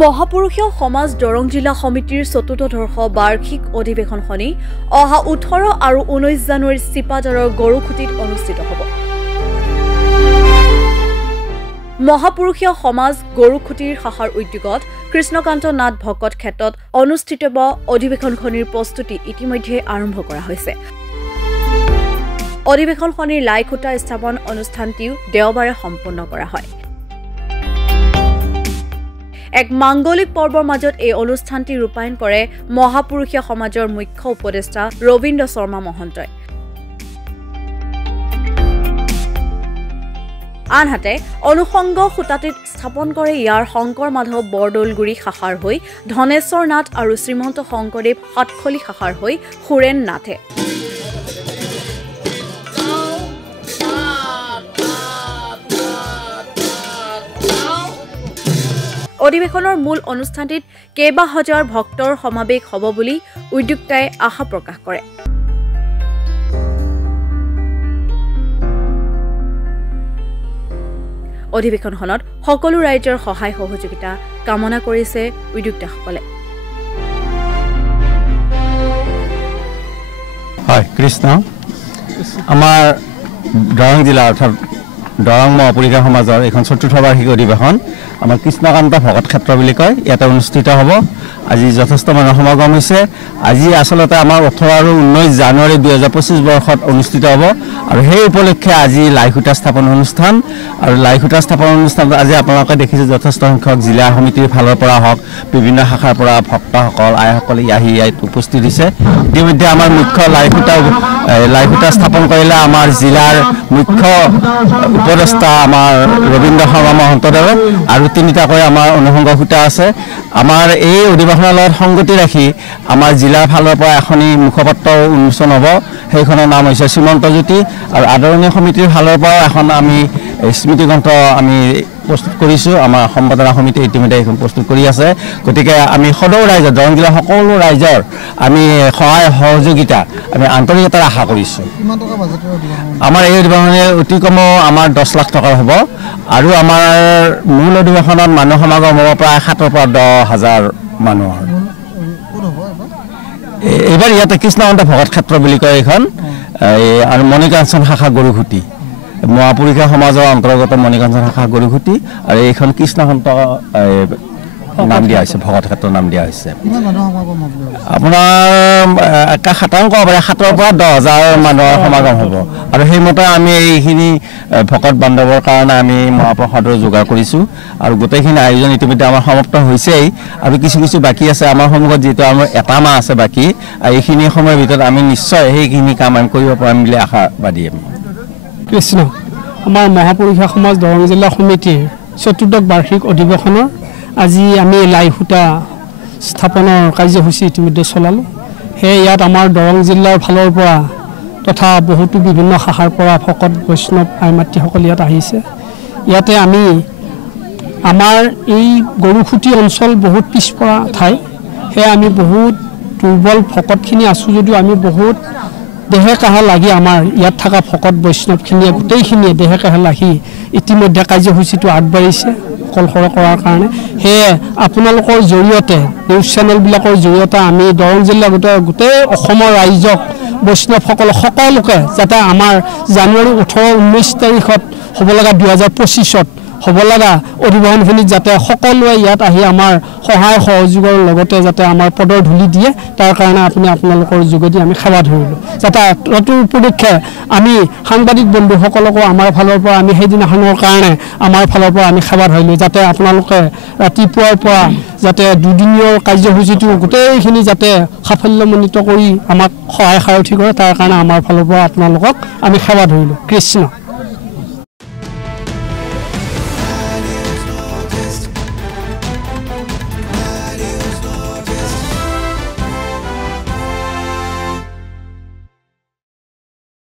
মহাপুৰুষীয় সমাজ দৰং জিলা সমিতিৰ চতুৰ্থ বাৰ্ষিক অধিৱেশনখনি অহা 18 আৰু 19 জানুৱাৰীত চিপাঝাৰৰ গৰুখুটিত অনুষ্ঠিত হ'ব। মহাপুৰুষীয় সমাজ গৰুখুটিৰ শাখাৰ উদ্যোগত কৃষ্ণকান্ত নাথ ভকত ক্ষেত্ৰত অনুষ্ঠিত অধিৱেশনখনিৰ প্ৰস্তুতি ইতিমধ্যে আৰম্ভ কৰা হৈছে। অধিৱেশনখনিৰ লাইখুটা স্থাপন অনুষ্ঠানটিও দেওবাৰে সম্পন্ন কৰা হয়। এক মাংগলিক পৰ্বৰ মাজত এই অনুষ্ঠানটি ৰূপায়ণ কৰে মহাপুৰুষীয় সমাজৰ মুখ্য উপদেষ্টা ৰবীন্দ্ৰ শৰ্মা মহন্তই। আনহাতে অনুসংগ খুঁটাটিত স্থাপন কৰে ইয়াৰ শংকৰ মাধৱ বৰদলগুৰি শাখাৰ হৈ ধনেশ্বৰ নাথ আৰু শ্ৰীমন্ত শংকৰদেৱ সাতখলি শাখাৰ হৈ সুৰেণ নাথে। অধিৱেশনৰ মূল অনুষ্ঠানটিত কেইবা হাজাৰ ভক্তৰ সমাৱেশ হ'ব বুলি উদ্যোক্তাই আশা প্ৰকাশ কৰে। অধিৱেশনখনত সকলো ৰাইজৰ সহায় সহযোগিতা কামনা কৰিছে উদ্যোক্তাসকলে। হয়, কৃষ্ণ আমাৰ দৰং জিলা অৰ্থাৎ দৰং মহাপুৰুষীয় সমাজৰ এখন চতুৰ্থ বাৰ্ষিক অধিৱেশন আমাৰ কৃষ্ণকান্ত ভকত ক্ষেত্ৰ বুলি কয় ইয়াতে অনুষ্ঠিত হ'ব। আজি যথেষ্ট মানুহ সমাগম হৈছে। আজি আচলতে আমাৰ 18 আৰু 19 জানুৱাৰী 2025 বৰ্ষত অনুষ্ঠিত হ'ব আৰু সেই উপলক্ষে আজি লাইখুটা স্থাপন অনুষ্ঠান আৰু লাইখুটা স্থাপন অনুষ্ঠানত আজি আপোনালোকে দেখিছে যথেষ্ট সংখ্যক জিলা সমিতিৰ ফালৰ পৰা হওক বিভিন্ন শাখাৰ পৰা ভক্তসকল আইসকল ইয়াত উপস্থিত হৈছে। ইতিমধ্যে আমাৰ মুখ্য লাইখুটা স্থাপন কৰিলে আমাৰ জিলাৰ মুখ্য উপদেষ্টা আমাৰ ৰবীন্দ্ৰ শৰ্মা মহন্তদেৱে আৰু তিনিটাকৈ আমাৰ অনুসংগ খুঁটা আছে। আমাৰ এই অধিৱেশনৰ লগত সংগতি ৰাখি আমাৰ জিলাৰ ফালৰ পৰা এখনি মুখপত্ৰ উন্মোচন হ'ব। সেইখনৰ নাম হৈছে শ্ৰীমন্ত জ্যোতি আৰু আদৰণীয় সমিতিৰ ফালৰ পৰা এখন আমি স্মৃতি গ্ৰন্থ আমি প্ৰস্তুত কৰিছোঁ। আমাৰ সম্পাদনা সমিতিয়ে ইতিমধ্যে এইখন প্ৰস্তুত কৰি আছে। গতিকে আমি সদৌ ৰাইজৰ দৰং জিলাৰ সকলো ৰাইজৰ আমি সহায় সহযোগিতা আমি আন্তৰিকতাৰে আশা কৰিছোঁ। আমাৰ এই অধিৱেশনে অতি কমেও আমাৰ 10 লাখ টকাৰ হ'ব আৰু আমাৰ মূল অধিৱেশনত মানুহ সমাগম হ'ব প্ৰায় 7 পৰা 10 হাজাৰ মানুহৰ। এইবাৰ ইয়াতে কৃষ্ণকান্ত ভকত ক্ষেত্ৰ বুলি কয় এইখন আৰু মণিকাঞ্চন শাখা গৰুখুটি মহাপুৰুষীয় সমাজৰ অন্তৰ্গত মণিকাঞ্চন শাখা গৰুখুটি আৰু এইখন কৃষ্ণকান্ত নাম দিয়া হৈছে ভকত ক্ষেত্ৰ নাম দিয়া হৈছে। আপোনাৰ একা শতাংশ ক'ব পাৰে 7 পৰা 10 হাজাৰ মানুহৰ সমাগম হ'ব আৰু সেইমতে আমি এইখিনি ভকত বান্ধৱৰ কাৰণে আমি মহাপ্ৰসাদৰ যোগাৰ কৰিছোঁ আৰু গোটেইখিনি আয়োজন ইতিমধ্যে আমাৰ সমাপ্ত হৈছেই আৰু কিছু বাকী আছে। আমাৰ সন্মুখত যিহেতু আমাৰ এটা মাহ আছে বাকী এইখিনি সময়ৰ ভিতৰত আমি নিশ্চয় সেইখিনি কাম আমি কৰিব পাৰিম বুলি আশাবাদী। আমি কৃষ্ণ আমাৰ মহাপুৰুষীয় সমাজ দৰং জিলা সমিতিৰ চতুৰ্থ বাৰ্ষিক অধিৱেশনৰ আজি আমি লাইখুটা স্থাপনৰ কাৰ্যসূচী ইতিমধ্যে চলালোঁ। সেয়ে ইয়াত আমাৰ দৰং জিলাৰ ফালৰ পৰা তথা বহুতো বিভিন্ন শাখাৰ পৰা ভকত বৈষ্ণৱ আই মাতৃসকল ইয়াত আহিছে। ইয়াতে আমি আমাৰ এই গৰুখুটি অঞ্চল বহুত পিছপৰা ঠাই। সেয়ে আমি বহুত দুৰ্বল ভকতখিনি আছোঁ যদিও আমি বহুত দেহে কাহে লাগি আমাৰ ইয়াত থকা ভকত বৈষ্ণৱখিনিয়ে গোটেইখিনিয়ে দেহে কাহে লাগি ইতিমধ্যে কাৰ্যসূচীটো আগবাঢ়িছে কলসৰ কৰাৰ কাৰণে। সেয়ে আপোনালোকৰ জৰিয়তে নিউজ চেনেলবিলাকৰ জৰিয়তে আমি দৰং জিলাৰ গোটেই অসমৰ ৰাইজক বৈষ্ণৱসকলক সকলোকে যাতে আমাৰ জানুৱাৰী 18-19 তাৰিখত হ'ব লগা 2025ত হ'ব লগা অধিৱেশনখিনিত যাতে সকলোৱে ইয়াত আহি আমাৰ সহায় সহযোগৰ লগতে যাতে আমাৰ পদৰ ধূলি দিয়ে তাৰ কাৰণে আপোনালোকৰ যোগেদি আমি সেৱা ধৰিলোঁ। যাতে নতুন উপলক্ষে আমি সাংবাদিক বন্ধুসকলকো আমাৰ ফালৰ পৰা আমি সেইদিনাখনৰ কাৰণে আমাৰ ফালৰ পৰা আমি সেৱা ধৰিলোঁ যাতে আপোনালোকে ৰাতিপুৱাৰ পৰা যাতে দুদিনীয় কাৰ্যসূচীটো গোটেইখিনি যাতে সাফল্যমণ্ডিত কৰি আমাক সহায় সাৰথি কৰে তাৰ কাৰণে আমাৰ ফালৰ পৰা আপোনালোকক আমি সেৱা ধৰিলোঁ। কৃষ্ণ।